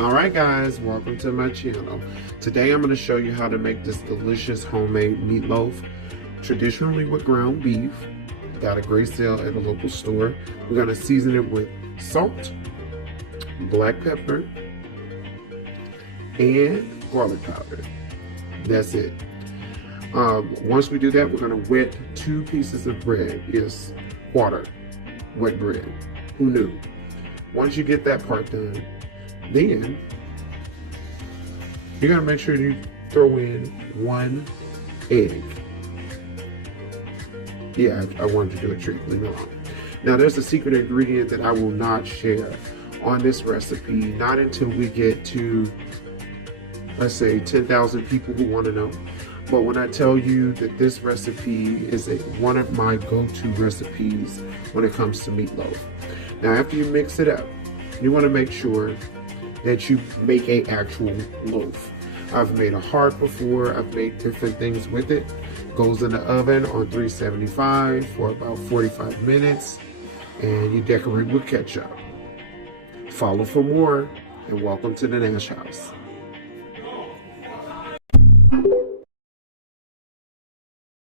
Alright guys, welcome to my channel. Today I'm going to show you how to make this delicious homemade meatloaf, traditionally with ground beef. Got a great sale at a local store. We're going to season it with salt, black pepper, and garlic powder. That's it. Once we do that, we're going to wet 2 pieces of bread. Yes, water, wet bread. Who knew? Once you get that part done, then you're gonna make sure you throw in 1 egg. Yeah, I wanted to do a trick, leave it alone. Now there's a secret ingredient that I will not share on this recipe, not until we get to, let's say, 10,000 people who want to know. But when I tell you that this recipe is one of my go-to recipes when it comes to meatloaf. Now after you mix it up, you want to make sure that you make an actual loaf. I've made a heart before. I've made different things with it. Goes in the oven on 375 for about 45 minutes, and you decorate with ketchup. Follow for more, and welcome to the Nash House.